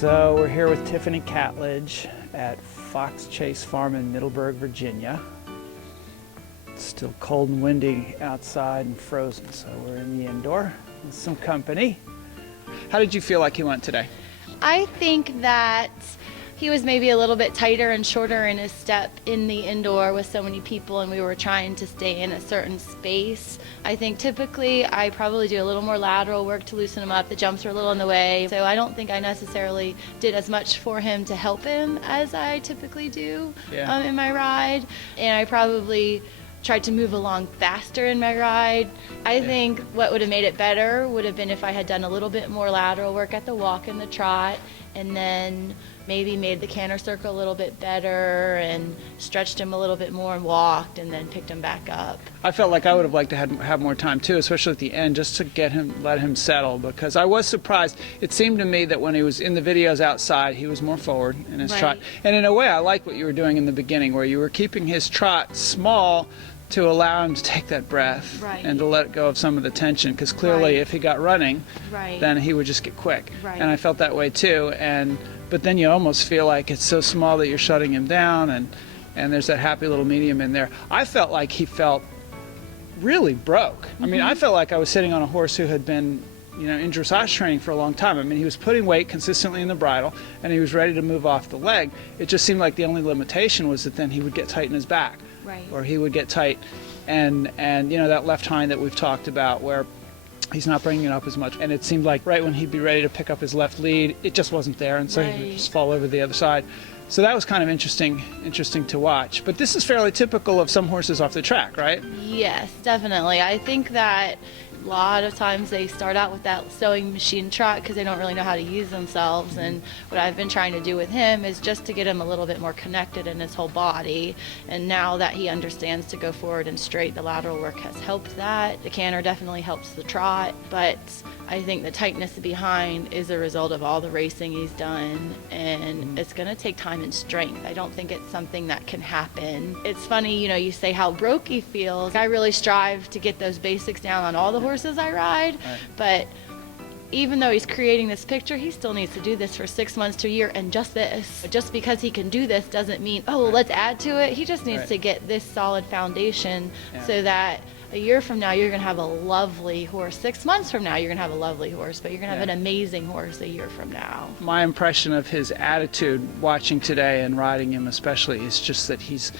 So we're here with Tiffany Catledge at Fox Chase Farm in Middleburg, Virginia. It's still cold and windy outside and frozen, so we're in the indoor with some company. How did you feel like he went today? I think that he was maybe a little bit tighter and shorter in his step in the indoor with so many people, and we were trying to stay in a certain space. I think typically I probably do a little more lateral work to loosen him up. The jumps are a little in the way, so I don't think I necessarily did as much for him to help him as I typically do in my ride. And I probably tried to move along faster in my ride. I think what would have made it better would have been if I had done a little bit more lateral work at the walk and the trot, and then maybe made the canter circle a little bit better and stretched him a little bit more and walked and then picked him back up. I felt like I would have liked to have more time too, especially at the end, just to let him settle, because I was surprised. It seemed to me that when he was in the videos outside, he was more forward in his trot. And in a way, I like what you were doing in the beginning, where you were keeping his trot small to allow him to take that breath and to let go of some of the tension, because clearly if he got running, then he would just get quick. And I felt that way too. But then you almost feel like it's so small that you're shutting him down, and there's that happy little medium in there. I felt like he felt really broke. I mean, I felt like I was sitting on a horse who had been, in dressage training for a long time. I mean, he was putting weight consistently in the bridle, and he was ready to move off the leg. It just seemed like the only limitation was that then he would get tight in his back, or he would get tight, and that left hind that we've talked about, where he's not bringing it up as much, and it seemed like right when he'd be ready to pick up his left lead, it just wasn't there, and so he would just fall over the other side. So that was kind of interesting to watch. But this is fairly typical of some horses off the track, right? Yes, definitely. I think that a lot of times they start out with that sewing machine trot because they don't really know how to use themselves, and what I've been trying to do with him is just to get him a little bit more connected in his whole body. And now that he understands to go forward and straight, the lateral work has helped that. The canter definitely helps the trot, but I think the tightness behind is a result of all the racing he's done, and it's going to take time and strength. I don't think it's something that can happen. It's funny, you say how broke he feels. I really strive to get those basics down on all the horses I ride, but even though he's creating this picture, he still needs to do this for 6 months to a year, and just this. Just because he can do this doesn't mean, well, let's add to it. He just needs to get this solid foundation so that a year from now, you're going to have a lovely horse. 6 months from now, you're going to have a lovely horse, but you're going to have an amazing horse a year from now. My impression of his attitude watching today and riding him especially is just that he's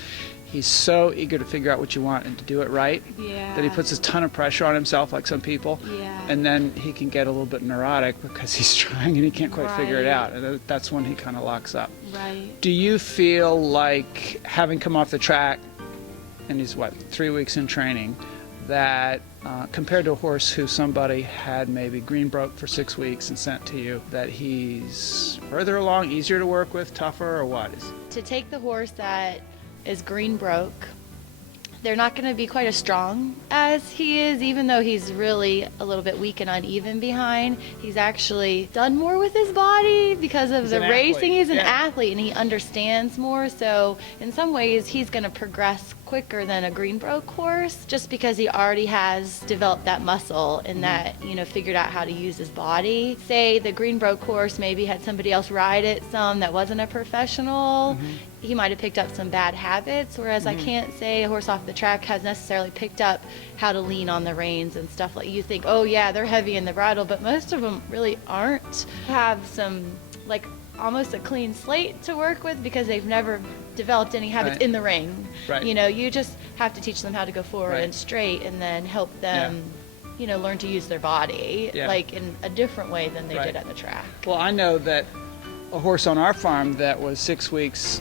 so eager to figure out what you want and to do it right, that he puts a ton of pressure on himself, like some people, and then he can get a little bit neurotic because he's trying and he can't quite figure it out, and that's when he kind of locks up. Do you feel like, having come off the track, and he's 3 weeks in training, that compared to a horse who somebody had maybe green broke for 6 weeks and sent to you, that he's further along, easier to work with, tougher, or what? To take the horse that is green broke, they're not going to be quite as strong as he is, even though he's really a little bit weak and uneven behind. He's actually done more with his body because of the racing. He's an athlete, and he understands more, so in some ways he's going to progress quicker than a green broke horse, just because he already has developed that muscle and that, figured out how to use his body. Say the green broke horse maybe had somebody else ride it that wasn't a professional. He might have picked up some bad habits, whereas I can't say a horse off the track has necessarily picked up how to lean on the reins and stuff. Like, you think, oh yeah, they're heavy in the bridle, but most of them really aren't. Have some, almost a clean slate to work with because they've never developed any habits in the ring. You just have to teach them how to go forward and straight, and then help them learn to use their body in a different way than they did at the track. Well, I know that a horse on our farm that was 6 weeks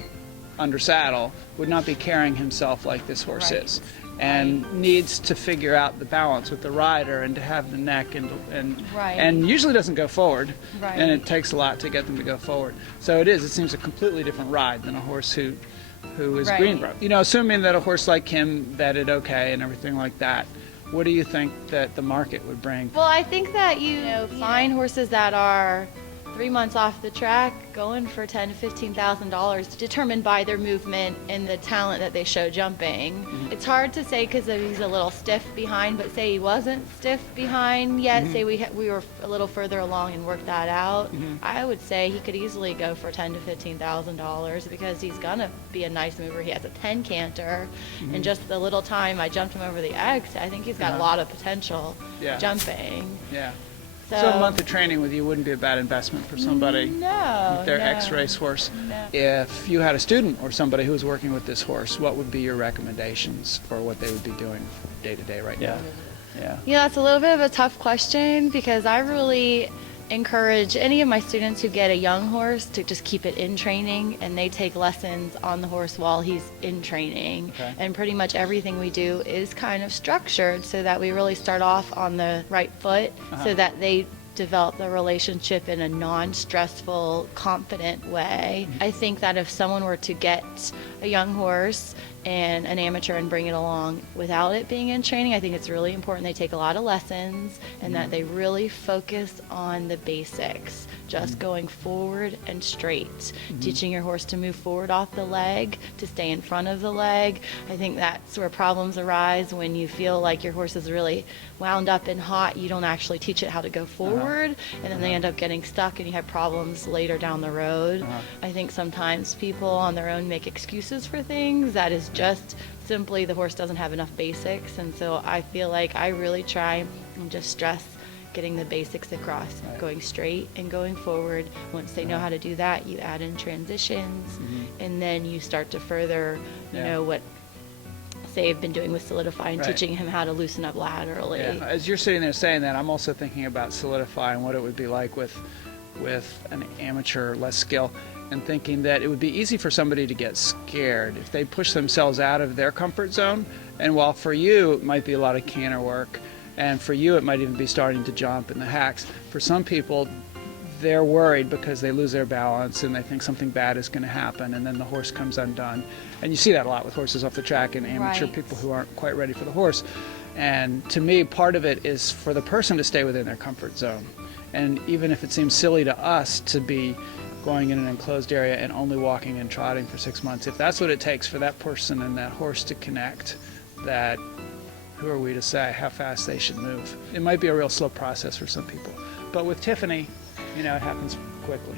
under saddle would not be carrying himself like this horse is, and needs to figure out the balance with the rider and to have the neck and usually doesn't go forward, and it takes a lot to get them to go forward. So it seems a completely different ride than a horse who is green broke. Assuming that a horse like him vetted okay and everything like that, what do you think that the market would bring? Well, I think that you find horses that are 3 months off the track going for $10,000 to $15,000, determined by their movement and the talent that they show jumping. It's hard to say because he's a little stiff behind, but say he wasn't stiff behind yet, say we were a little further along and worked that out, I would say he could easily go for $10,000 to $15,000 because he's gonna be a nice mover. He has a 10 canter, and just the little time I jumped him over the X, I think he's got a lot of potential jumping. Yeah. So a month of training with you wouldn't be a bad investment for somebody with their ex-racehorse. No. If you had a student or somebody who was working with this horse, what would be your recommendations for what they would be doing day to day right now? Yeah, it's a little bit of a tough question because I really encourage any of my students who get a young horse to just keep it in training, and they take lessons on the horse while he's in training. And pretty much everything we do is kind of structured so that we really start off on the right foot so that they develop the relationship in a non-stressful, confident way. I think that if someone were to get a young horse and an amateur and bring it along without it being in training, I think it's really important they take a lot of lessons and that they really focus on the basics, just going forward and straight, teaching your horse to move forward off the leg, to stay in front of the leg. I think that's where problems arise when you feel like your horse is really wound up and hot. You don't actually teach it how to go forward, and then they end up getting stuck and you have problems later down the road. I think sometimes people on their own make excuses for things that is just simply the horse doesn't have enough basics. And so I feel like I really try and just stress getting the basics across, going straight and going forward. Once they know how to do that, you add in transitions, and then you start to further, you know, what say I've been doing with Solidify and teaching him how to loosen up laterally. As you're sitting there saying that, I'm also thinking about Solidify and what it would be like with an amateur, less skill, and thinking that it would be easy for somebody to get scared if they push themselves out of their comfort zone. And while for you it might be a lot of canter work, and for you it might even be starting to jump in the hacks, for some people they're worried because they lose their balance and they think something bad is going to happen, and then the horse comes undone. And you see that a lot with horses off the track and amateur people who aren't quite ready for the horse. And to me, part of it is for the person to stay within their comfort zone. And even if it seems silly to us to be going in an enclosed area and only walking and trotting for 6 months, if that's what it takes for that person and that horse to connect, that who are we to say how fast they should move? It might be a real slow process for some people. But with Tiffany, you know, it happens quickly.